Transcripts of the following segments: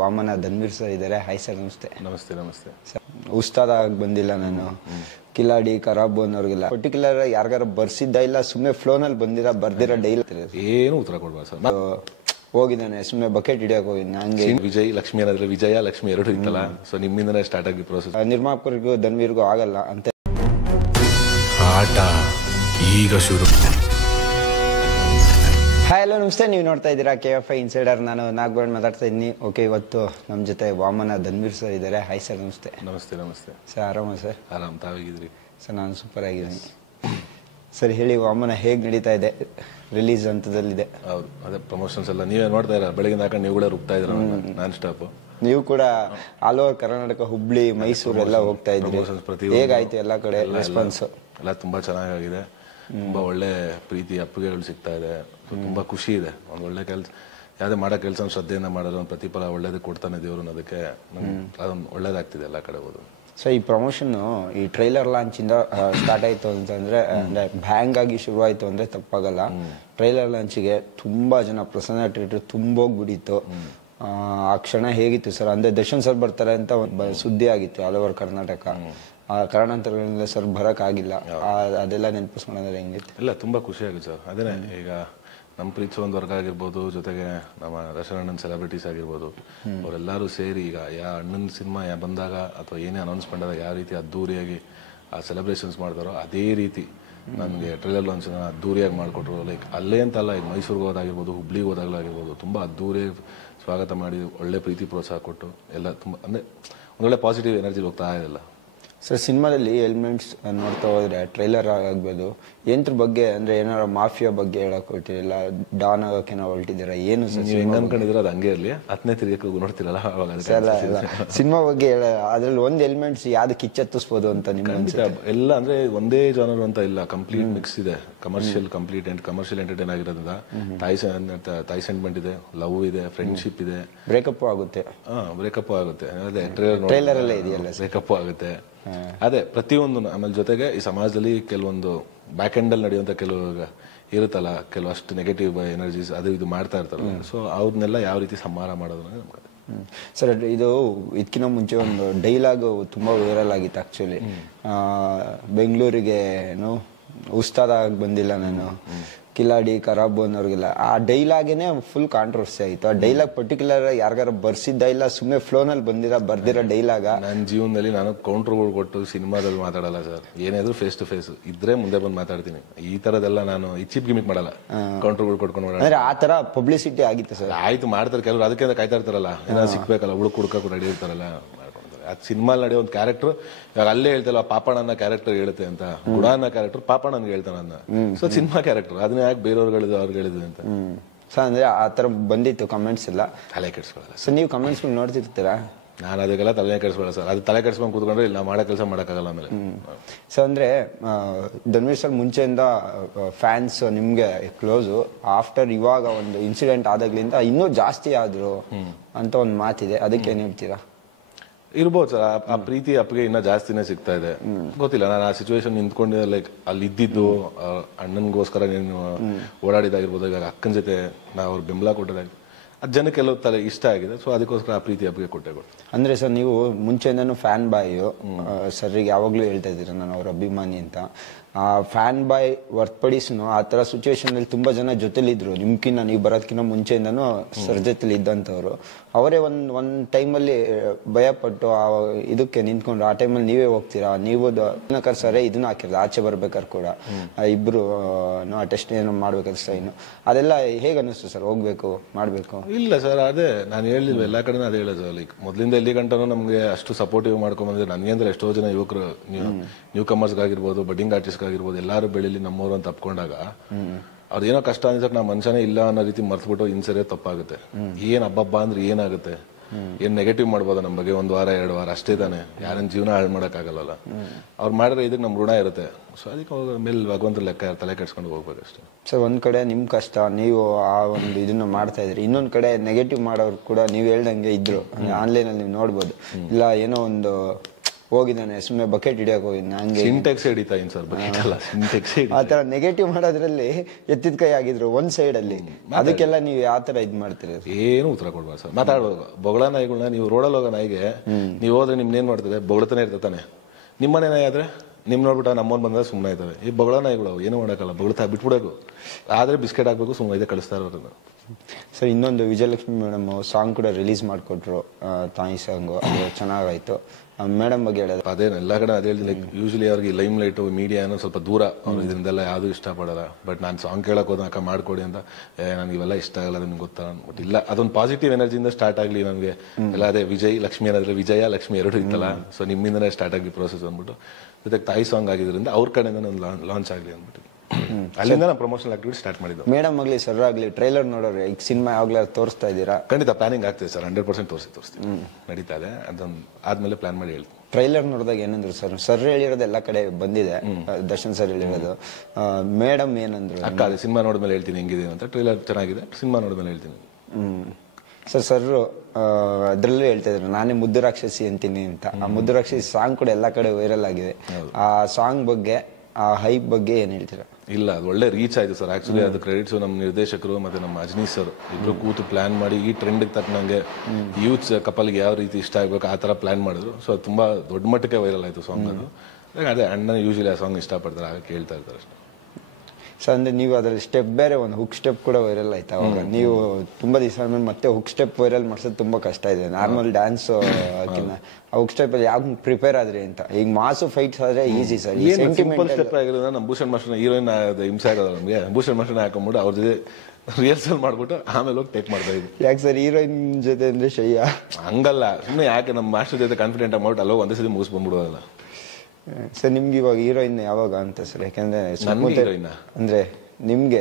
Vamana Dhanveer sir ಇದ್ದಾರೆ. Hi sir, ನಮಸ್ತೆ. ನಮಸ್ತೆ. ನಮಸ್ತೆ ಸರ್, ಉಸ್ತಾದ್ ಆಗಿ ಬಂದಿಲ್ಲ ನಾನು. ಕಿಲಾಡಿ ಖರಾಬ್ ಅನ್ನೋರ್ಗೆಲ್ಲ ಪರ್ಟಿಕ್ಯುಲರ್ ಯಾರಿಗಾರ ಬರ್ಸಿದ್ದ ಇಲ್ಲ, ಸುಮ್ಮನೆ ಫ್ಲೋನಲ್ಲಿ ಬರ್ದಿರೋ ಡೈಲಿ ಏನು ಉತ್ತರ ಕೊಡ್ಬಾರ ಸರ್. ಹೋಗಿದ್ದಾನೆ ಸುಮ್ಮನೆ ಬಕೆಟ್ ಹಿಡಿಯಕ್ಕೆ ಹೋಗಿದ್ದೆ. ಹಂಗೆ ವಿಜಯ್ ಲಕ್ಷ್ಮಿ ಏನಾದ್ರೆ ವಿಜಯ ಲಕ್ಷ್ಮಿ ಎರಡು ಇತ್ತಲ್ಲ, ಸೊ ನಿಮ್ಮಿಂದನೇ ಸ್ಟಾರ್ಟ್ ಆಗಿ ಪ್ರೋಸೆಸ್. ನಿರ್ಮಾಪಕರಿಗೂ ಧನ್ವೀರ್ಗೂ ಆಗಲ್ಲ ಅಂತ ಆಟ ಈಗ ಶುರು. ಹಾಯ್, ಹಲೋ, ನಮಸ್ತೆ. ನೀವು ನೋಡ್ತಾ ಇದ್ದೀರಾ KFI ಇನ್ಸೈಡರ್. ನಾನು ನಾಗಬೋಳ್ ಮಾತಾಡ್ತಾ ಇದ್ದೀನಿ. ಓಕೆ, ಇವತ್ತು ನಮ್ಮ ಜೊತೆ ವಾಮನ ಧನ್ವೀರ್ ಸರ್ ಇದ್ದಾರೆ. ಹಾಯ್ ಸರ್, ನಮಸ್ತೆ. ನಮಸ್ತೆ. ನಮಸ್ತೆ ಸರ್, ಆರಾಮ ಸರ್? ಆರಾಮ್, ತಾವಾಗಿದ್ರಿ ಸರ್? ನಾನು ಸೂಪರ್ ಆಗಿದ್ದೀನಿ ಸರ್. ಹೇಳಿ, ವಾಮನ ಹೇಗೆ ನಡೀತಾ ಇದೆ? ರಿಲೀಸ್ ಹಂತದಲ್ಲಿದೆ. ಹೌದು, ಅದೇ ಪ್ರಮೋಷನ್ಸ್ ಎಲ್ಲ ನೀವೇ ನೋಡ್ತಾ ಇರ. ಬೆಳಗಿನ ಹಾಕೊಂಡು ನೀವು ಕೂಡ ರುಬ್ತಾ ಇದ್ರ ನಾನ್ ಸ್ಟಾಪ್. ನೀವು ಕೂಡ ಆಲ್ ಓವರ್ ಕರ್ನಾಟಕ, ಹುಬ್ಳಿ, ಮೈಸೂರು ಎಲ್ಲ ಹೋಗ್ತಾ ಇದ್ರಿ. ಹೇಗಾಯ್ತು ಎಲ್ಲ ಕಡೆ ರೆಸ್ಪಾನ್ಸ್? ಎಲ್ಲ ತುಂಬಾ ಚೆನ್ನಾಗಿದೆ. ತುಂಬಾ ಒಳ್ಳೆ ಪ್ರೀತಿ ಅಪ್ಪುಗೆಗಳು ಸಿಗ್ತಾ ಇದೆ. ತುಂಬಾ ಖುಷಿ ಇದೆ. ಒಂದು ಒಳ್ಳೆ ಕೆಲಸ, ಯಾವುದೇ ಮಾಡೋ ಕೆಲಸ ಶ್ರದ್ಧೆಯಿಂದ ಮಾಡೋದು, ಒಂದು ಪ್ರತಿಫಲ ಒಳ್ಳೇದು ಕೊಡ್ತಾನೆ ದೇವರು. ಅದಕ್ಕೆ ಅದೊಂದು ಒಳ್ಳೇದಾಗ್ತಿದೆ ಎಲ್ಲ ಕಡೆ ಹೋದು. ಸೊ ಈ ಪ್ರಮೋಷನ್ ಈ ಟ್ರೈಲರ್ ಲಾಂಚ್ ಇಂದ ಸ್ಟಾರ್ಟ್ ಆಯ್ತು ಅಂತಂದ್ರೆ, ಅಂದ್ರೆ ಬ್ಯಾಂಗ್ ಆಗಿ ಶುರು ಆಯ್ತು ಅಂದ್ರೆ ತಪ್ಪಾಗಲ್ಲ. ಟ್ರೈಲರ್ ಲಾಂಚಿಗೆ ತುಂಬಾ ಜನ ಪ್ರಸನ್ನ ಥಿಯೇಟರ್ ತುಂಬೋಗ್ಬಿಟ್ಟಿತ್ತು. ಆ ಕ್ಷಣ ಹೇಗಿತ್ತು ಸರ್? ಅಂದ್ರೆ ದರ್ಶನ್ ಸರ್ ಬರ್ತಾರೆ ಅಂತ ಸುದ್ದಿ ಆಗಿತ್ತು ಆಲ್ ಓವರ್ ಕರ್ನಾಟಕ. ಆ ಕಾರಣಾಂತರಗಳಿಂದ ಸರ್ ಬರಕ್ ಆಗಿಲ್ಲ. ಅದೆಲ್ಲ ನೆನಪಿಸ್ಕೊಂಡ್ರೆ ಹೆಂಗಿತ್ತು? ಇಲ್ಲ, ತುಂಬಾ ಖುಷಿ ಆಗುತ್ತೆ ಸರ್. ಅದೇನೆ, ಈಗ ನಮ್ಮ ಪ್ರೀತಿ ಒಂದು ವರ್ಗ ಆಗಿರ್ಬೋದು, ಜೊತೆಗೆ ನಮ್ಮ ದರ್ಶನ್ ಅಣ್ಣನ ಸೆಲೆಬ್ರಿಟೀಸ್ ಆಗಿರ್ಬೋದು, ಅವರೆಲ್ಲರೂ ಸೇರಿ ಈಗ ಅಣ್ಣನ ಸಿನಿಮಾ ಬಂದಾಗ ಅಥವಾ ಏನೇ ಅನೌನ್ಸ್ಮೆಂಟ್ ಆದಾಗ ಯಾವ ರೀತಿ ಅದ್ದೂರಿಯಾಗಿ ಆ ಸೆಲೆಬ್ರೇಷನ್ಸ್ ಮಾಡ್ತಾರೋ ಅದೇ ರೀತಿ ನನಗೆ ಟ್ರೈಲರ್ ಲಾಂಚನ್ನ ಅದ್ದೂರಿಯಾಗಿ ಮಾಡಿಕೊಟ್ರು. ಲೈಕ್ ಅಲ್ಲೇ ಅಂತಲ್ಲ, ಈಗ ಮೈಸೂರಿಗೆ ಹೋದಾಗಿರ್ಬೋದು, ಹುಬ್ಳಿಗೆ ಹೋದಾಗಲಾಗಿರ್ಬೋದು, ತುಂಬ ಅದ್ದೂರಿಯಾಗಿ ಸ್ವಾಗತ ಮಾಡಿ ಒಳ್ಳೆ ಪ್ರೀತಿ ಪ್ರೋತ್ಸಾಹ ಕೊಟ್ಟು ಎಲ್ಲ ತುಂಬ ಅಂದರೆ ಒಂದೊಳ್ಳೆ ಪಾಸಿಟಿವ್ ಎನರ್ಜಿ ಹೋಗ್ತಾ ಇದೆಲ್ಲ. ಸರ್, ಸಿನಿಮಾದಲ್ಲಿ ಎಲಿಮೆಂಟ್ಸ್ ನೋಡ್ತಾ ಹೋದ್ರೆ ಟ್ರೈಲರ್ ಆಗ್ಬೋದು, ಎಂತ್ರ ಬಗ್ಗೆ ಅಂದ್ರೆ ಏನಾರ ಮಾಫಿಯಾ ಬಗ್ಗೆ ಹೇಳಕ್ ಹೊರಟಿರಲಿಲ್ಲ, ಡಾನ್ ಆಗಕ್ಕೆ ಹೊರಟಿದ್ದೀರಾ ಏನು ಸರ್? ನೀವು ಹೆಂಗ್ ಅನ್ಕೊಂಡಿದ್ರೆ ಅದು ಹಂಗೆ ಇರಲಿ. 10ನೇ ತಿರುಗಕ್ಕೆ ನೋಡ್ತಿರಲ್ಲ ಅವಾಗ ಸಿನಿಮಾ ಬಗ್ಗೆ ಅದ್ರಲ್ಲಿ ಒಂದು ಎಲಿಮೆಂಟ್ಸ್ ಯಾವ್ದು ಕಿಚ್ಚತ್ತಿಸ್ಬೋದು ಅಂತ ನಿಮ್ಗೆ ಎಲ್ಲ ಅಂದ್ರೆ ಒಂದೇ ಜಾನರ್ ಅಂತ ಇಲ್ಲ, ಕಂಪ್ಲೀಟ್ ಮಿಕ್ಸ್ ಇದೆ. ಕಮರ್ಷಿಯಲ್ ಎಂಟರ್ಟೈನ್ ಆಗಿರೋದ್ರಿಂದ ತಾಯಿ ಸೆಂಟಿಮೆಂಟ್ ಇದೆ, ಲವ್ ಇದೆ, ಫ್ರೆಂಡ್ಶಿಪ್ ಇದೆ, ಬ್ರೇಕಪ್ ಆಗುತ್ತೆ. ಬ್ರೇಕಪ್ ಆಗುತ್ತೆ, ಅದೇ ಟ್ರೈಲರ್ ಅಲ್ಲೇ ಇದೆಯಲ್ಲ, ಬ್ರೇಕಪ್ ಆಗುತ್ತೆ. ಅದೇ ಪ್ರತಿಯೊಂದು. ಆಮೇಲೆ ಜೊತೆಗೆ ಈ ಸಮಾಜದಲ್ಲಿ ಕೆಲವೊಂದು ಬ್ಯಾಕ್ ಎಂಡ್ ಅಲ್ಲಿ ನಡೆಯುವಂತ ಕೆಲವು ಇರುತ್ತಲ್ಲ, ಕೆಲವಷ್ಟು ನೆಗೆಟಿವ್ ಎನರ್ಜೀಸ್ ಅದು ಇದು ಮಾಡ್ತಾ ಇರ್ತಾರಲ್ಲ. ಸೊ ಅವ್ರನ್ನೆಲ್ಲ ಯಾವ ರೀತಿ ಸಂಹಾರ ಮಾಡೋದು. ಸರ್, ಇದು ಇದಕ್ಕಿಂತ ಮುಂಚೆ ಒಂದು ಡೈಲಾಗ್ ತುಂಬಾ ವೈರಲ್ ಆಗಿತ್ತು ಆಕ್ಚುಲಿ. ಬೆಂಗಳೂರಿಗೆ ಉಸ್ತಾದ್ ಆಗಿ ಬಂದಿಲ್ಲ ನಾನು, ಕಿಲಾಡಿ ಖರಾಬ್ ಅನ್ನೋರ್ಗೆಲ್ಲ. ಆ ಡೈಲಾಗೇನೆ ಫುಲ್ ಕಾಂಟ್ರವರ್ಸಿ ಆಯಿತು. ಆ ಡೈಲಾಗ್ ಪರ್ಟಿಕ್ಯುಲರ್ ಯಾರಿಗಾರ ಬರ್ಸಿದ್ದ ಇಲ್ಲ, ಸುಮ್ಮನೆ ಫ್ಲೋನಲ್ಲಿ ಬರ್ದಿರೋ ಡೈಲಾಗ. ನನ್ನ ಜೀವನದಲ್ಲಿ ನಾನು ಕೌಂಟರ್ಗಳು ಕೊಟ್ಟು ಸಿನಿಮಾದಲ್ಲಿ ಮಾತಾಡಲ್ಲ ಸರ್. ಏನಾದ್ರು ಫೇಸ್ ಟು ಫೇಸ್ ಇದ್ರೆ ಮುಂದೆ ಬಂದು ಮಾತಾಡ್ತೀನಿ. ಈ ತರದೆಲ್ಲ ನಾನು ಚಿಪ್ ಗಿಮಿಕ್ ಮಾಡಲ್ಲ, ಕೌಂಟರ್ಗಳು ಕೊಟ್ಕೊಂಡು ಮಾಡಲ್ಲ. ಅಂದ್ರೆ ಆ ತರ ಪಬ್ಲಿಸಿಟಿ ಆಗಿತ್ತು ಸರ್. ಆಯ್ತು, ಮಾಡ್ತಾರೆ ಕೆಲವರು, ಅದಕ್ಕೆ ಕಾಯ್ತಾ ಇರ್ತಾರಲ್ಲ, ಏನಾದ್ರು ಸಿಕ್ಬೇಕಲ್ಲ, ಹುಡುಕ ರೆಡಿ ಇರ್ತಾರಲ್ಲ. ಅದು ಸಿನಿಮಾ ನಡೆಯೋ ಒಂದು ಕ್ಯಾರೆಕ್ಟರ್. ಇವಾಗ ಅಲ್ಲೇ ಹೇಳ್ತಲ್ಲ, ಪಾಪಣ್ಣ ಅನ್ನೋ ಕ್ಯಾರೆಕ್ಟರ್ ಹೇಳುತ್ತೆ ಅಂತ, ಗುಣ ಅನ್ನೋ ಕ್ಯಾರೆಕ್ಟರ್ ಪಾಪಣ್ಣನ್ಗೆ ಹೇಳ್ತಾನ ಅನ್ನ. ಸೊ ಸಿನಿಮಾ ಕ್ಯಾರೆಕ್ಟರ್ ಅದನ್ನ ಯಾಕೆ ಬೇರೆಯವ್ರಿಗೆ ಹೇಳಿದ್ರು ಅಂತ. ಸೊ ಅಂದ್ರೆ ಆ ತರ ಬಂದಿತ್ತು ಕಮೆಂಟ್ಸ್ ಎಲ್ಲ. ತಲೆ ಕೆಡಿಸ್ಕೊಳ್ಳಲ್ಲ ಸೊ ನೀವು ಕಮೆಂಟ್ಸ್ ನೋಡ್ತಿರ್ತೀರಾ? ನಾನು ಅದಕ್ಕೆಲ್ಲ ತಲೆ ಕೆಡಿಸ್ಕೊಳ್ಳಲ್ಲ ಸರ್. ಅದು ತಲೆ ಕೆಡಿಸ್ಕೊಂಡು ಕೂತ್ಕೊಂಡ್ರೆ ಇಲ್ಲ, ಮಾಡೋ ಕೆಲಸ ಮಾಡೋಕ್ಕಾಗಲ್ಲ ಆಮೇಲೆ. ಸೊ ಅಂದ್ರೆ ಧನ್ವೀರ್ ಸರ್ ಮುಂಚೆಯಿಂದ ಫ್ಯಾನ್ಸ್ ನಿಮ್ಗೆ ಕ್ಲೋಸು. ಆಫ್ಟರ್ ಇವಾಗ ಒಂದು ಇನ್ಸಿಡೆಂಟ್ ಆದಾಗ್ಲಿಂದ ಇನ್ನೂ ಜಾಸ್ತಿ ಆದ್ರು ಅಂತ ಒಂದು ಮಾತಿದೆ, ಅದಕ್ಕೆ ಏನ್ ಹೇಳ್ತೀರಾ? ಇರ್ಬೋದು ಸರ್. ಆ ಪ್ರೀತಿ ಅಪ್ಪಿಗೆ ಇನ್ನ ಜಾಸ್ತಿನೇ ಸಿಗ್ತಾ ಇದೆ. ಗೊತ್ತಿಲ್ಲ, ನಾನು ಆ ಸಿಚುವೇಶನ್ ನಿಂತ್ಕೊಂಡಿದ್ದೆ. ಲೈಕ್ ಅಲ್ಲಿ ಇದ್ದಿದ್ದು ಅಣ್ಣನ್ಗೋಸ್ಕರ ನೀನು ಓಡಾಡಿದಾಗಿರ್ಬೋದು, ಇವಾಗ ಅಕ್ಕನ ಜೊತೆ ನಾವು ಅವ್ರ ಬೆಂಬಲ ಕೊಟ್ಟದಾಗಿ ಅದು ಜನಕ್ಕೆ ಎಲ್ಲೋ ತಲೆ ಇಷ್ಟ ಆಗಿದೆ. ಸೊ ಅದಕ್ಕೋಸ್ಕರ ಆ ಪ್ರೀತಿ ಅಪ್ಪಿಗೆ ಕೊಟ್ಟೆ. ಅಂದ್ರೆ ಸರ್, ನೀವು ಮುಂಚೆಯಿಂದನೂ ಫ್ಯಾನ್ ಬಾಯ್ ಸರ್ರಿಗೆ ಯಾವಾಗ್ಲೂ ಹೇಳ್ತಾ ಇದ್ದೀರಾ ನಾನು ಅವ್ರ ಅಭಿಮಾನಿ ಅಂತ. ಆ ಫ್ಯಾನ್ ಬಾಯ್ ಹೊರತುಪಡಿಸಿನೂ ಆ ತರ ಸಿಚುವೇಶನ್ ಅಲ್ಲಿ ತುಂಬಾ ಜನ ಜೊತೆಲಿದ್ರು. ನಿಮ್ಕಿನ್ನ ನೀವು ಬರೋದಕ್ಕಿಂತ ಮುಂಚೆಯಿಂದನೂ ಸರ್ ಜೊತೆಲಿ ಇದ್ದಂಥವ್ರು. ಅವರೇ ಒಂದ್ ಟೈಮಲ್ಲಿ ಭಯಪಟ್ಟು ಇದಕ್ಕೆ ನಿಂತ್ಕೊಂಡ್ರು. ಆ ಟೈಮಲ್ಲಿ ನೀವೇ ಹೋಗ್ತೀರಾ, ನೀವು ಸರೇ ಇದನ್ನ ಹಾಕಿರೋದು ಆಚೆ ಬರ್ಬೇಕಾದ್ರೆ ಕೂಡ ಇಬ್ರು ಟೆಸ್ಟ್ ಏನೋ ಮಾಡ್ಬೇಕಾದ್ರೆ ಸೈನು ಅದೆಲ್ಲ ಹೇಗೆ ಅನ್ನಿಸ್ತು ಸರ್? ಹೋಗ್ಬೇಕು, ಮಾಡ್ಬೇಕು? ಇಲ್ಲ ಸರ್, ಅದೇ ನಾನು ಹೇಳಿಲ್ವ, ಎಲ್ಲಾ ಕಡೆ ಅದೇ ಹೇಳೋದು. ಲೈಕ್ ಮೊದಲಿಂದ ಇಲ್ಲಿ ಗಂಟನೂ ನಮ್ಗೆ ಅಷ್ಟು ಸಪೋರ್ಟಿವ್ ಮಾಡ್ಕೊಂಡ್ ಬಂದ್ರೆ, ನನಗೆ ಅಂದ್ರೆ ಎಷ್ಟೋ ಜನ ಯುವಕರು, ನ್ಯೂ ಕಮರ್ಸ್ಗಾಗಿರ್ಬೋದು, ಬಡ್ಡಿಂಗ್ ಆರ್ಟಿಸ್ಟ್ ಆಗಿರ್ಬೋದು, ಎಲ್ಲಾರು ಬೆಳಿಲಿ ನಮ್ಮೂರು ಅಂತ ತಪ್ಕೊಂಡಾಗ ಅವ್ರದೇನೋ ಕಷ್ಟ ಅನ್ಸಕ್ ನಾ ಮನುಷ್ಯನೇ ಇಲ್ಲ ಅನ್ನೋ ರೀತಿ ಮರ್ತ್ಬಿಟ್ಟು ಇನ್ಸರಿಯೇ ತಪ್ಪಾಗುತ್ತೆ. ಏನ್ ಹಬ್ಬ ಅಂದ್ರೆ ಏನಾಗುತ್ತೆ, ಏನ್ ನೆಗೆಟಿವ್ ಮಾಡ್ಬೋದು ನಮ್ಮ ಬಗ್ಗೆ 1 ವಾರ 2 ವಾರ ಅಷ್ಟೇ ತಾನೆ. ಯಾರನ್ನ ಜೀವನ ಹಾಳು ಮಾಡಕ್ ಆಗಲ್ಲ. ಅವ್ರು ಮಾಡಿದ್ರೆ ಇದಕ್ಕೆ ನಮ್ ಋಣ ಇರುತ್ತೆ. ಸೊ ಅದಕ್ಕೆ ಮೇಲೆ ಭಗವಂತ ಲೆಕ್ಕ ತಲೆ ಕೆಡ್ಸ್ಕೊಂಡು ಹೋಗ್ಬೇಕಷ್ಟೇ. ಸರ್, ಒಂದ್ ಕಡೆ ನಿಮ್ ಕಷ್ಟ, ನೀವು ಆ ಒಂದು ಇದನ್ನ ಮಾಡ್ತಾ ಇದ್ರಿ. ಇನ್ನೊಂದ್ ಕಡೆ ನೆಗೆಟಿವ್ ಮಾಡೋರು ಕೂಡ ನೀವು ಹೇಳ್ದಂಗೆ ಇದ್ರು. ಆನ್ಲೈನ್ ಅಲ್ಲಿ ನೀವು ನೋಡ್ಬೋದು. ಇಲ್ಲ ಏನೋ ಒಂದು ಹೋಗಿದ್ದಾನೆ ಸುಮ್ಮನೆ ಬಕೆಟ್ ಹಿಡಿಯಕ್ ಹೋಗಿದ್ದಾನೆ ಹಂಗೆ ಸಿಂಟೆಕ್ಸ್ ಹಿಡಿತಾ ಇನ್ ಸರ್ ಬಕೆಟ್ ಅಲ್ಲ ಸಿಂಟೆಕ್ಸ್ ಆ ತರ ನೆಗೆಟಿವ್ ಮಾಡೋದ್ರಲ್ಲಿ ಎತ್ತಿದ ಕೈ ಆಗಿದ್ರು ಒಂದ್ ಸೈಡ್ ಅಲ್ಲಿ. ಅದಕ್ಕೆಲ್ಲ ನೀವು ಯಾವ ತರ ಇದ್ ಮಾಡ್ತೀರಿ? ಏನು ಉತ್ತರ ಕೊಡ್ಬಾರ್ದು ಸರ್. ಮಾತಾಡ್ಬೋದು. ಬೊಗಳ ನಾಯಿಗಳನ್ನ ನೀವು ರೋಡಲ್ಲಿ ಹೋಗೋ ನಾಯಿಗೆ ನೀವು ಹೋದ್ರೆ ನಿಮ್ನೇನ್ ಮಾಡ್ತದೆ, ಬೊಗಳತಾನೆ ಇರ್ತಾನೆ. ನಿಮ್ಮನೆ ನಾಯಿ ಆದ್ರೆ ನಿಮ್ ನೋಡ್ಬಿಟ್ಟು ನಮ್ಮನ್ ಬಂದ್ರೆ ಸುಮ್ಮನೆ ಇದ್ದಾವೆ. ಈ ಬೊಗಳ ನಾಯಿಗಳು ಏನು ಮಾಡೋಕ್ಕಲ್ಲ, ಬೊಗಳತಾ ಬಿಟ್ಬಿಡಬೇಕು. ಆದ್ರೆ ಬಿಸ್ಕೆಟ್ ಹಾಕ್ಬೇಕು, ಸುಮ್ಮನೆ ಇದೆ ಕಳಿಸ್ತಾ ಇರೋದು. ಸರ್ ಇನ್ನೊಂದು ವಿಜಯಲಕ್ಷ್ಮಿ ಮೇಡಮ್ ಸಾಂಗ್ ಕೂಡ ರಿಲೀಸ್ ಮಾಡಿಕೊಟ್ರು, ತಾಯಿ ಸಾಂಗು, ಅದು ಚೆನ್ನಾಗಾಯ್ತು. ಮೇಡಮ್ ಬಗ್ಗೆ ಹೇಳೋದು ಅದೇ ಎಲ್ಲ ಕಡೆ ಅದೇ ಹೇಳ್ತೀನಿ. ಲೈಕ್ ಯೂಶಲಿ ಅವ್ರಿಗೆ ಲೈಮ್ ಲೈಟ್ ಮೀಡಿಯಾ ಅನ್ನೋ ಸ್ವಲ್ಪ ದೂರ, ಅವ್ರು ಇದರಿಂದೆಲ್ಲ ಯಾವ್ದು ಇಷ್ಟಪಡಲ್ಲ. ಬಟ್ ನಾನು ಸಾಂಗ್ ಕೇಳಕ್ ಹೋದ ಅಕ್ಕ ಮಾಡ್ಕೊಡಿ ಅಂತ, ನನಗೆ ಇವೆಲ್ಲ ಇಷ್ಟ ಆಗಲ್ಲ, ನಿಮ್ಗೆ ಗೊತ್ತಾ ಬಟ್ ಇಲ್ಲ, ಅದೊಂದು ಪಾಸಿಟಿವ್ ಎನರ್ಜಿಯಿಂದ ಸ್ಟಾರ್ಟ್ ಆಗಲಿ ನನಗೆ ಎಲ್ಲ. ಅದೇ ವಿಜಯ್ ಲಕ್ಷ್ಮಿ ಏನಾದ್ರೆ ವಿಜಯ ಲಕ್ಷ್ಮಿ ಎರಡು ಇತ್ತಲ್ಲ, ಸೊ ನಿಮ್ಮಿಂದನೇ ಸ್ಟಾರ್ಟ್ ಆಗಿ ಪ್ರೋಸೆಸ್ ಅಂದ್ಬಿಟ್ಟು ಜೊತೆಗೆ ತಾಯಿ ಸಾಂಗ್ ಆಗಿದ್ರಿಂದ ಅವ್ರ ಕಡೆಯಿಂದ ನಾನು ಲಾಂಚ್ ಆಗಲಿ ಅಂದ್ಬಿಟ್ಟು ಅಲ್ಲಿಂದ ನಾನು ಪ್ರಮೋಷನಲ್ ಆಕ್ಟಿವಿಟಿ ಸ್ಟಾರ್ಟ್ ಮಾಡಿದ್ದು. ಮೇಡಮ್ ಆಗಲಿ ಸರ್ ಆಗಲಿ ಟ್ರೈಲರ್ ನೋಡೋರು ಈಗ ಸಿನಿಮಾ ಯಾವಾಗಲೂ ತೋರಿಸ್ತಾ ಇದ್ದೀರಾ? ಖಂಡಿತ ಪ್ಲಾನಿಂಗ್ ಆಗ್ತಿದೆ ಸರ್, 100% ತೋರಿಸ್ತೀವಿ, ನಡೀತಾ ಇದೆ. ಅದೊಂದು ಆದ್ಮೇಲೆ ಪ್ಲಾನ್ ಮಾಡಿ ಹೇಳ್ತೀನಿ. ಟ್ರೈಲರ್ ನೋಡಿದಾಗ ಏನಂದ್ರು ಸರ್? ಸರ್ ಹೇಳಿರೋದು ಎಲ್ಲ ಕಡೆ ಬಂದಿದೆ, ದರ್ಶನ್ ಸರ್ ಹೇಳಿರೋದು. ಮೇಡಮ್ ಏನಂದ್ರು? ಅಕ್ಕ ಅದೇ ಸಿನಿಮಾ ನೋಡಿದ್ಮೇಲೆ ಹೇಳ್ತೀನಿ ಹೆಂಗಿದೆ ಅಂತ. ಟ್ರೈಲರ್ ಚೆನ್ನಾಗಿದೆ, ಸಿನಿಮಾ ನೋಡಿದ್ಮೇಲೆ ಹೇಳ್ತೀನಿ. ಸರ್ ಅದ್ರಲ್ಲೂ ಹೇಳ್ತಾ ಇದ್ರು ನಾನೇ ಮುದ್ದು ರಾಕ್ಷಸಿ ಅಂತೀನಿ ಅಂತ. ಆ ಮುದ್ದು ರಾಕ್ಷಸಿ ಸಾಂಗ್ ಕೂಡ ಎಲ್ಲ ಕಡೆ ವೈರಲ್ ಆಗಿದೆ. ಆ ಸಾಂಗ್ ಬಗ್ಗೆ, ಆ ಹೈಪ್ ಬಗ್ಗೆ ಏನ್ ಹೇಳ್ತೀರಾ? ಇಲ್ಲ, ಅದು ಒಳ್ಳೆ ರೀಚ್ ಆಯ್ತು ಸರ್. ಆಕ್ಚುಲಿ ಅದು ಕ್ರೆಡಿಟ್ಸ್ ನಮ್ಮ ನಿರ್ದೇಶಕರು ಮತ್ತೆ ನಮ್ಮ ಅಜನೀಶ್ ಸರ್ ಇಬ್ರು ಕೂತು ಪ್ಲಾನ್ ಮಾಡಿ ಈ ಟ್ರೆಂಡ್ ತಕ್ಕನಂಗೆ ಯೂತ್ ಕಪಲ್ಗೆ ಯಾವ ರೀತಿ ಇಷ್ಟ ಆಗ್ಬೇಕು ಆ ತರ ಪ್ಲಾನ್ ಮಾಡಿದ್ರು. ಸೊ ಅದು ತುಂಬಾ ದೊಡ್ಡ ಮಟ್ಟಕ್ಕೆ ವೈರಲ್ ಆಯ್ತು ಸಾಂಗ್. ಅದು ಅದೇ ಅಣ್ಣ ಯೂಶಲಿ ಆ ಸಾಂಗ್ ಇಷ್ಟಪಡ್ತಾರೆ, ಹಾಗೆ ಕೇಳ್ತಾ ಇರ್ತಾರೆ ಅಷ್ಟೇ. ಸೊ ಅಂದ್ರೆ ನೀವು ಅದ್ರಲ್ಲಿ ಸ್ಟೆಪ್ ಬೇರೆ ಒಂದು ಹುಕ್ ಸ್ಟೆಪ್ ಕೂಡ ವೈರಲ್ ಆಯ್ತು ಅವಾಗ. ನೀವು ತುಂಬಾ ದಿವಸ ಆದ್ಮೇಲೆ ಮತ್ತೆ ಹುಕ್ ಸ್ಟೆಪ್ ವೈರಲ್ ಮಾಡ್ಸೋದು ತುಂಬಾ ಕಷ್ಟ ಇದೆ. ನಾರ್ಮಲ್ ಡ್ಯಾನ್ಸ್ ಆ ಹುಕ್ ಸ್ಟೆಪ್ ಅಲ್ಲಿ ಯಾವ ಪ್ರಿಪೇರ್ ಆದ್ರಿ ಅಂತ? ಈಗ ಮಾಸು ಫೈಟ್ಸ್ ಆದ್ರೆ ಈಸಿ ಸರ್. ಸಿಂಪಲ್ ಸ್ಟೆಪ್ ಆಗಿರೋದು ನಮ್ಮ ಭೂಷಣ್ ಮಾಸ್ಟರ್ ಹೀರೋಯಿನ್ ಹಿಂಸೆ ಆಗೋದು ನಮಗೆ. ಭೂಷಣ್ ಮಾಸ್ಟರ್ ಹಾಕೊಂಡ್ಬಿಟ್ಟು ಅವ್ರ ಜೊತೆ ರಿಹರ್ಸಲ್ ಮಾಡ್ಬಿಟ್ಟು ಆಮೇಲೆ ಹೋಗಿ ಟೇಕ್ ಮಾಡ್ತಾ ಇದ್ವಿ. ಯಾಕೆ ಸರ್ ಹೀರೋಯಿನ್ ಜೊತೆ ಅಂದ್ರೆ ಶಯ್ಯ? ಹಂಗಲ್ಲ, ಸುಮ್ಮನೆ ಯಾಕೆ ನಮ್ಮ ಮಾಸ್ಟರ್ ಜೊತೆ ಕಾನ್ಫಿಡೆಂಟ್ ಆಗಿ ಮಾಡ್ಬಿಟ್ಟು ಅಲ್ಲೋ ಒಂದೇ ಸತಿ ಮುಗಿಸ್ ಬಂದ್ಬಿಡೋದಲ್ಲ. ಸರ್ ನಿಮ್ಗೆ ಇವಾಗ ಹೀರೋಯಿನ್ ಯಾವಾಗ ಅಂತ ಸರ್? ಯಾಕಂದ್ರೆ ಅಂದ್ರೆ ನಿಮ್ಗೆ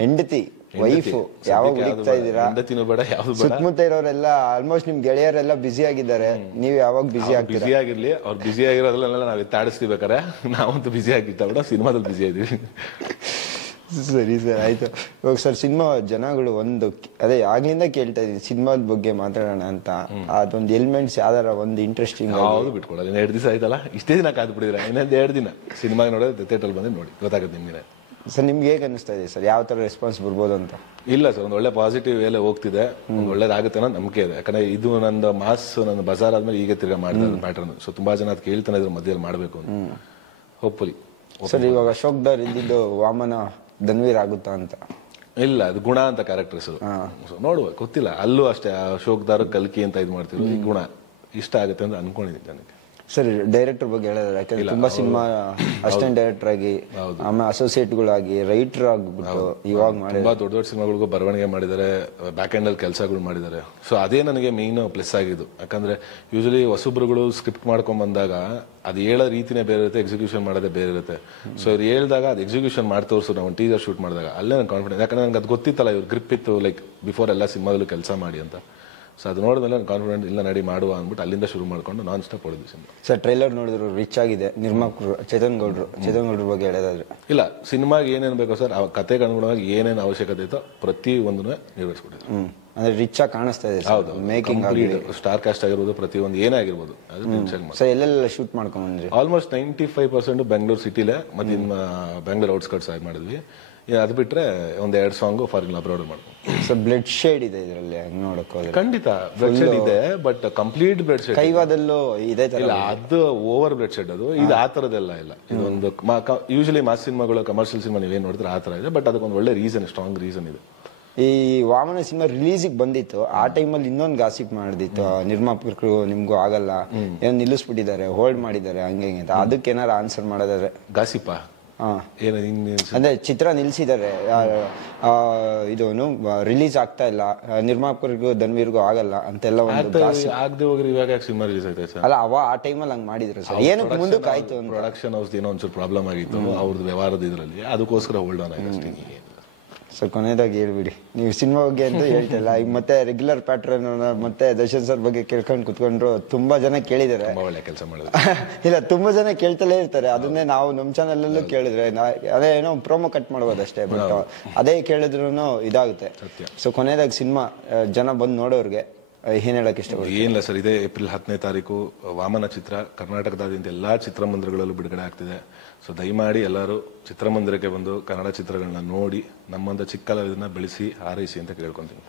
ಹೆಂಡತಿ ವೈಫ್ ಯಾವಾಗ ಹುಡುಕ್ತಾ ಇದ್ದೀರಾ? ಸುತ್ತಮುತ್ತ ಇರೋರೆಲ್ಲ ಆಲ್ಮೋಸ್ಟ್ ನಿಮ್ ಗೆಳೆಯರೆಲ್ಲ ಬಿಸಿ ಆಗಿದ್ದಾರೆ, ನೀವು ಯಾವಾಗ ಬಿಸಿ ಆಗ್ತೀರಾ? ಬಿಸಿ ಆಗಿರ್ಲಿ, ಅವ್ರು ಬಿಸಿ ಆಗಿರೋದ್ರಲ್ಲ ನಾವ್ ಎತ್ತಾಡಿಸ್ತೀವಿ. ಬೇಕಾರೆ ನಾವಂತೂ ಬಿಸಿ ಆಗಿರ್ತಾ ಬಿಡ, ಸಿನಿಮಾದಲ್ಲಿ ಬಿಸಿ ಆಗಿದೀವಿ. ಸರಿ ಸರ್, ಆಯ್ತು. ಇವಾಗ ಸರ್ ಸಿನಿಮಾ ಜನಗಳು ಒಂದು ಅದೇ ಆಗ್ಲಿಂದ ಕೇಳ್ತಾ ಇದೀನಿ ಸಿನಿಮಾದ ಬಗ್ಗೆ ಮಾತಾಡೋಣ ಅಂತ. ಅದೊಂದು ಎಲಿಮೆಂಟ್ಸ್ ಯಾವ್ದಾರ ಒಂದು ಇಂಟ್ರೆಸ್ಟಿಂಗ್ ಯಾವ್ದು ಬಿಟ್ಕೊಡಲ್ಲ. 2 ದಿವಸ ಆಯ್ತಲ್ಲ, ಇಷ್ಟೇ ದಿನ ಕಾದ್ ಬಿಟ್ಟಿದ್ರೆ ಇನ್ನೊಂದು 2 ದಿನ ಸಿನಿಮಾ ನೋಡೋದು ಥಿಯೇಟರ್ ಬಂದು ನೋಡಿ ಗೊತ್ತಾಗುತ್ತೆ ನಿಮ್ಗೆ. ಸರ್ ನಿಮ್ಗೆ ಹೇಗೆ ಅನಿಸ್ತಾ ಇದೆ ಸರ್, ಯಾವ ತರ ರೆಸ್ಪಾನ್ಸ್ ಬರ್ಬೋದು ಅಂತ? ಇಲ್ಲ ಸರ್, ಒಂದು ಒಳ್ಳೆ ಪಾಸಿಟಿವ್ ವೇಲೆ ಹೋಗ್ತಿದೆ, ಒಂದು ಒಳ್ಳೇದಾಗುತ್ತೆ ಅನ್ನೋ ನಂಬಿಕೆ ಇದೆ. ಯಾಕಂದ್ರೆ ಇದು ನಂದು ಮಾಸ್, ನನ್ನ ಬಜಾರ್ ಆದ್ಮೇಲೆ ಈಗ ತಿರ್ಗಾ ಮಾಡಿದ ಪ್ಯಾಟರ್ನ್. ಸೊ ತುಂಬಾ ಜನ ಅದು ಕೇಳ್ತಾನೆ ಇದ್ರು ಮಧ್ಯದಲ್ಲಿ ಮಾಡ್ಬೇಕು ಅಂತ. ಹೋಪ್ಫುಲಿ ಸರ್ ಇವಾಗ ಅಶೋಕ್ ದಾರ್ ಇದ್ದಿದ್ದು ವಾಮನ ಧನ್ವೀರ್ ಆಗುತ್ತಾ ಅಂತ? ಇಲ್ಲ, ಅದು ಗುಣ ಅಂತ ಕ್ಯಾರೆಕ್ಟರ್ಸ್ ನೋಡುವ, ಗೊತ್ತಿಲ್ಲ. ಅಲ್ಲೂ ಅಷ್ಟೇ ಅಶೋಕ್ ದಾರ್ ಕಲ್ಕಿ ಅಂತ ಇದು ಮಾಡ್ತಿದ್ರು. ಈ ಗುಣ ಇಷ್ಟ ಆಗುತ್ತೆ ಅಂತ ಅನ್ಕೊಂಡಿದ್ದೀನಿ ನನಗೆ. ಸರ್ ಡೈರೆಕ್ಟರ್ ಬಗ್ಗೆ ಹೇಳಿದ್ರೆ, ಯಾಕಂದ್ರೆ ತುಂಬಾ ಸಿನಿಮಾ ಅಸಿಸ್ಟೆಂಟ್ ಡೈರೆಕ್ಟರ್ ಆಗಿ, ಆಮೇಲೆ ಅಸೋಸಿಯೇಟ್ಗಳಾಗಿ, ರೈಟರ್ ಆಗ್ಬಿಟ್ಟು ಇವಾಗ ಮಾಡಿ ತುಂಬಾ ದೊಡ್ಡ ದೊಡ್ಡ ಸಿನಿಮಾಗಳಿಗೂ ಬರವಣಿಗೆ ಮಾಡಿದ್ದಾರೆ, ಬ್ಯಾಕ್ ಎಂಡ್ ಅಲ್ಲಿ ಕೆಲಸಗಳು ಮಾಡಿದ್ದಾರೆ. ಸೊ ಅದೇ ನನಗೆ ಮೇನ್ ಪ್ಲಸ್ ಆಗಿದ್ದು. ಯಾಕಂದ್ರೆ ಯೂಶಲಿ ಹೊಸಬ್ರುಗಳು ಸ್ಕ್ರಿಪ್ಟ್ ಮಾಡ್ಕೊಂಡ್ ಬಂದಾಗ ಅದು ಹೇಳೋ ರೀತಿನೇ ಬೇರೆ ಇರುತ್ತೆ, ಎಕ್ಸಿಕ್ಯೂಷನ್ ಮಾಡೋದೇ ಬೇರೆ ಇರುತ್ತೆ. ಸೊ ಇವ್ರು ಹೇಳ್ದಾಗ ಅದು ಎಕ್ಸಿಕ್ಯೂಷನ್ ಮಾಡಿ ತೋರಿಸು, ನಾವು ಟೀಸರ್ ಶೂಟ್ ಮಾಡಿದಾಗ ಅಲ್ಲೇ ನಾನು ಕಾನ್ಫಿಡೆನ್ಸ್. ಯಾಕಂದ್ರೆ ನನಗೆ ಅದು ಗೊತ್ತಿತ್ತಲ್ಲ, ಇವ್ರು ಗ್ರಿಪ್ ಇತ್ತು, ಲೈಕ್ ಬಿಫೋರ್ ಎಲ್ಲ ಸಿನಿಮಾದಲ್ಲೂ ಕೆಲಸ ಮಾಡಿ ಅಂತ. ಸೊ ಅದು ನೋಡಿದ್ಮೇಲೆ ನಾನು ಕಾನ್ಫಿಡೆಂಟ್ ಇಲ್ಲ ನಡಿ ಮಾಡುವ ಅಂದ್ಬಿಟ್ಟು ಅಲ್ಲಿಂದ ಶುರು ಮಾಡ್ಕೊಂಡು ನಾನ್ ಸ್ಟಾಪ್ ಹೊಡೆದ್ವಿ ಸಿನಿಮಾ. ಸರ್ ಟ್ರೈಲರ್ ನೋಡಿದ್ರು ರಿಚ್ ಆಗಿದೆ. ನಿರ್ಮಾಪಕರು ಚೇತನ್ ಗೌಡ್ರ ಬಗ್ಗೆ ಹೇಳೋದಾದ್ರೆ? ಇಲ್ಲ, ಸಿನಿಮಾಗೆ ಏನೇನು ಬೇಕೋ ಸರ್, ಆ ಕತೆಗೆ ಅನುಗುಣವಾಗಿ ಏನೇನು ಅವಶ್ಯಕತೆ ಇತ್ತೋ ಪ್ರತಿ ಒಂದನ್ನು ನೆರವೇರಿಸ್ಕೊಟ್ಟಿದ್ರು. ಅಂದ್ರೆ ರಿಚ್ ಆಗಿ ಕಾಣಿಸ್ತಾ ಇದೆ. ಹೌದು, ಮೇಕಿಂಗ್ ಸ್ಟಾರ್ ಕಾಸ್ಟ್ ಆಗಿರ್ಬೋದು, ಪ್ರತಿಯೊಂದು ಏನೇ ಆಗಿರ್ಬೋದು ಅದು. ಸರ್ ಎಲ್ಲೆಲ್ಲ ಶೂಟ್ ಮಾಡ್ಕೊಂಡ್ಬಂದ್ರಿ? ಆಲ್ಮೋಸ್ಟ್ 95% ಬೆಂಗಳೂರು ಸಿಟಿಲೇ, ಮತ್ತೆ ಇನ್ನು ಬೆಂಗಳೂರು ಔಟ್ಸ್ಕರ್ಟ್ಸ್ ಆಗಿ ಮಾಡಿದ್ವಿ. ಅದು ಬಿಟ್ರೆ ಒಂದ್ 2 ಸಾಂಗ್ ಫಾರಿನ್ ಅಬ್ರಾಡ್ ಮಾಡ್ಕೊಂಡು. ಸೊ ಬ್ಲಡ್ ಶೇಡ್ ಇದೆ ಇದರಲ್ಲಿ, ಹಂಗ್ ನೋಡಕ್ ಹೋದ್ರೆ ಖಂಡಿತ ಬ್ಲಡ್ ಶೇಡ್ ಇದೆ, ಬಟ್ ಕಂಪ್ಲೀಟ್ ಬ್ಲಡ್ ಶೇಡ್. ಕೈವಾದಲ್ಲೂ ಇದೆ ಇಲ್ಲ, ಅದು ಓವರ್ ಬ್ಲಡ್ ಶೇಡ್. ಅದು ಇದು ಆ ತರದೆಲ್ಲ ಇಲ್ಲ. ಇದೊಂದು ಯೂಶಲಿ ಮಾಸ್ ಸಿನಿಮಾಗಳು, ಕಮರ್ಷಿಯಲ್ ಸಿನಿಮಾ ನೀವೇನ್ ನೋಡಿದ್ರೆ ಆ ತರ ಇದೆ. ಬಟ್ ಅದಕ್ಕೊಂದು ಒಳ್ಳೆ ರೀಸನ್, ಸ್ಟ್ರಾಂಗ್ ರೀಸನ್ ಇದೆ. ಈ ವಾಮನ ಸಿನಿಮಾ ರಿಲೀಸಿಗೆ ಬಂದಿತ್ತು, ಆ ಟೈಮಲ್ಲಿ ಇನ್ನೊಂದು ಗಾಸಿಪ್ ಮಾಡಿದಿತ್ತು, ನಿರ್ಮಾಪಕರು ನಿಮ್ಗೂ ಆಗಲ್ಲ, ಏನೋ ನಿಲ್ಲಿಸ್ಬಿಟ್ಟಿದ್ದಾರೆ, ಹೋಲ್ಡ್ ಮಾಡಿದ್ದಾರೆ, ಹಂಗೆ ಅಂತ. ಅದಕ್ಕೆ ಏನಾರ ಆನ್ಸರ್ ಮಾಡೋದಾದ್ರೆ? ಗಾಸಿಪ್ಪ ಅಂದ್ರೆ ಚಿತ್ರ ನಿಲ್ಸಿದ್ದಾರೆ, ಇದು ರಿಲೀಸ್ ಆಗ್ತಾ ಇಲ್ಲ, ನಿರ್ಮಾಪಕರಿಗೂ ಧನ್ವೀರ್ಗೂ ಆಗಲ್ಲ ಅಂತೆಲ್ಲ ಆಗದೆ ಹೋಗ್ರಿ. ಇವಾಗ ಸಿನಿಮಾ ರಿಲೀಸ್ ಆಗ್ತದೆ ಸರ್. ಅಲ್ಲ, ಆ ಟೈಮಲ್ಲಿ ಹಂಗ್ ಮಾಡಿದ್ರು ಸರ್. ಏನಕ್ಕೆ ಮುಂದಕ್ಕೆ ಆಯ್ತು? ಪ್ರೊಡಕ್ಷನ್ ಹೌಸ್ ಏನೋ ಒಂಚೂರು ಪ್ರಾಬ್ಲಮ್ ಆಗಿತ್ತು ಅವ್ರದ್ದು ವ್ಯವಹಾರದ ಇದ್ರಲ್ಲಿ, ಅದಕ್ಕೋಸ್ಕರ ಹೋಲ್ಡ್ ಆನ್ ಆಗಿ. ಸರ್ ಕೊನೆಯದಾಗಿ ಹೇಳ್ಬಿಡಿ, ನೀವು ಸಿನಿಮಾ ಬಗ್ಗೆ ಅಂತ ಹೇಳ್ತಿಲ್ಲ. ಈಗ ಮತ್ತೆ ರೆಗ್ಯುಲರ್ ಪ್ಯಾಟ್ರನ್ ಮತ್ತೆ ದರ್ಶನ್ ಸರ್ ಬಗ್ಗೆ ಕೇಳ್ಕೊಂಡು ಕುತ್ಕೊಂಡ್ರು ತುಂಬಾ ಜನ ಕೇಳಿದ್ದಾರೆ. ಒಳ್ಳೆ ಕೆಲಸ ಮಾಡಿದ್ರು. ಇಲ್ಲ, ತುಂಬಾ ಜನ ಕೇಳ್ತಲೇ ಇರ್ತಾರೆ. ಅದನ್ನೇ ನಾವು ನಮ್ಮ ಚಾನಲ್ ಅಲ್ಲೂ ಕೇಳಿದ್ರೆ ಅದೇ ಏನೋ ಪ್ರೋಮೋ ಕಟ್ ಮಾಡ್ಬೋದು ಅಷ್ಟೇ, ಬಟ್ ಅದೇ ಕೇಳಿದ್ರು ಇದಾಗುತ್ತೆ. ಸೊ ಕೊನೆಯದಾಗಿ ಸಿನಿಮಾ ಜನ ಬಂದು ನೋಡೋರ್ಗೆ ಏನ್ ಹೇಳಕ್ ಇಷ್ಟಪಡ್ತೀನಿ? ಏನಿಲ್ಲ ಸರ್, ಇದೇ ಏಪ್ರಿಲ್ 10ನೇ ತಾರೀಕು ವಾಮನ ಚಿತ್ರ ಕರ್ನಾಟಕದಾದ್ಯಂತ ಎಲ್ಲಾ ಚಿತ್ರಮಂದಿರಗಳಲ್ಲೂ ಬಿಡುಗಡೆ ಆಗ್ತಿದೆ. ಸೊ ದಯಮಾಡಿ ಎಲ್ಲರೂ ಚಿತ್ರಮಂದಿರಕ್ಕೆ ಬಂದು ಕನ್ನಡ ಚಿತ್ರಗಳನ್ನ ನೋಡಿ ನಮ್ಮಂತ ಚಿಕ್ಕ ಕಲಾವಿದನ್ನ ಬೆಳೆಸಿ ಹಾರೈಸಿ ಅಂತ ಕೇಳ್ಕೊಂತೀನಿ.